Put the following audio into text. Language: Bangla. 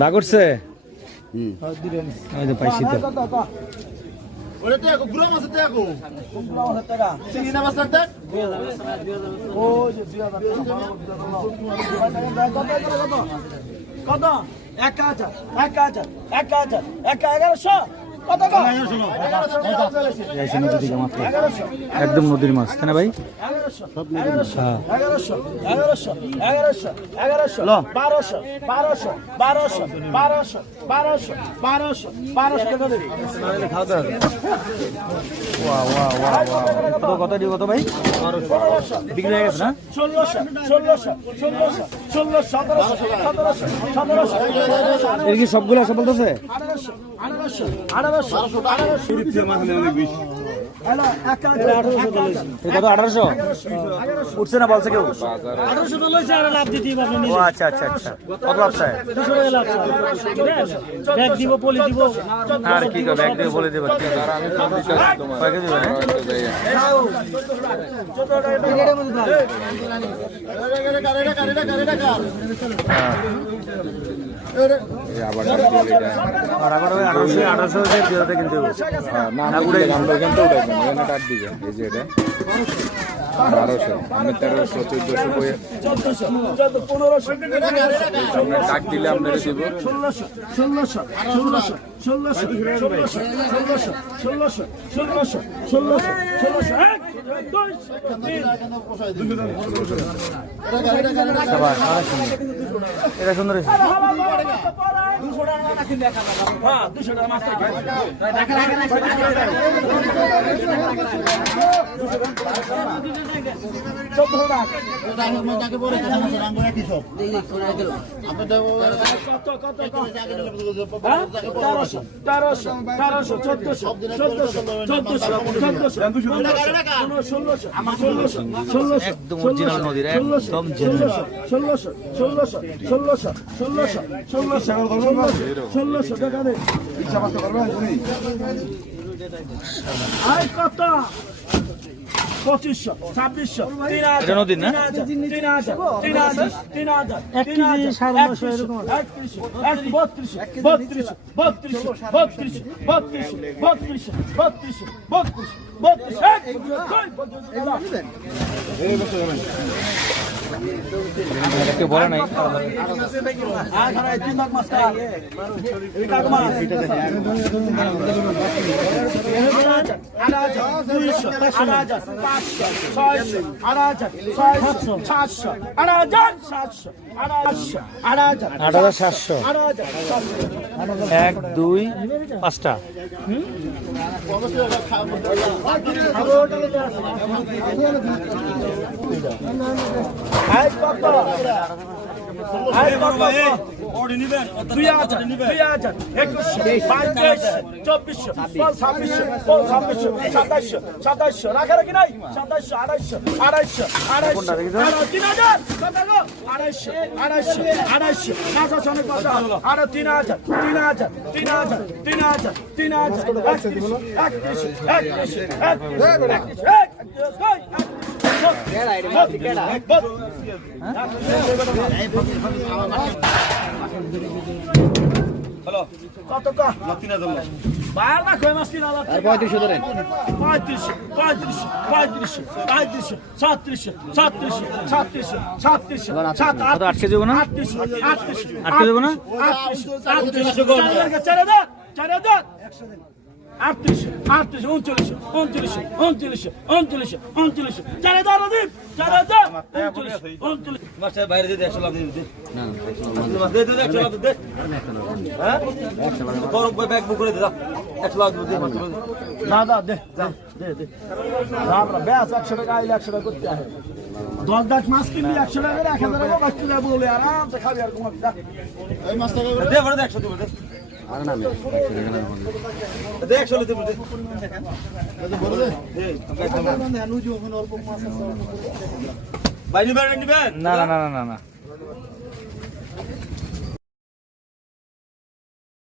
দা করছে ওই তো পাইছি তো ওরে টাকা গুড়া মাছ টাকা চিনি না মাছ টাকা ও যে 2000 কত 1000 1100 কত কত একদম নদীর মাছ তাই না ভাই 1100 কত দিব কত ভাই বিক্রি হয়ে গেছে না 1600 এর কি সবগুলো আছে বলতেছে 1800 উঠছে না বলছে কেউ 1800 লইছে আর লাভ দিতে পারবে ও আচ্ছা আচ্ছা আচ্ছা কত লাভ চাই 200 টাকা লাভ ব্যাগ দিব পলি দিব আর কি কো ব্যাগ দিয়ে বলে দেব আর আমি ফোন দিতে তোমার কয় কেজি হবে আবার 1800 দিয়ে কিন্তু না না উড়ে আমরা এখান থেকে উঠাইবো এখানে কাট দিবে এই যে এটা 1200 আমি 1300 1400 কই 1500 কাট দিলে আপনারা দিব 1600 এটা সুন্দর হয়েছে 200 টাকা না কিনে দেখা হ্যাঁ 200 টাকা মাছ টাকা একদম অরিজিনাল নদীর একদম জেনুইন 1600 টাকা দে আয় কত 2500 2600 3000 এটা নদীর না 3000 1 কেজি 950 এরকম কেউ বলে নাই এক দুই পাঁচটা রাখারাখি নাই 2700 2800 কত কত 3500 ধরেন 35 আটকে যাবো না আটকে যাবো না 38 বাইরে দিয়ে 100 লাখ দিয়ে না গরম করে ব্যাগ বুক করে দে 100 লাখ দিয়ে না দা দে দে আমরা ব্যাস 100 টাকা আইলে 100 টাকা করতে হয় 10 মাছ কিনবি 100 টাকা করে 1000 টাকা বাকি না বলে আরাম সে খাবি আর কোন এই মাছ টাকা দে বড় 100 দিব দে আর না দে 100 দিব দে বড় দে নুজু ওখানে অল্প মাছ আছে বাইরে নিবেন না না না না না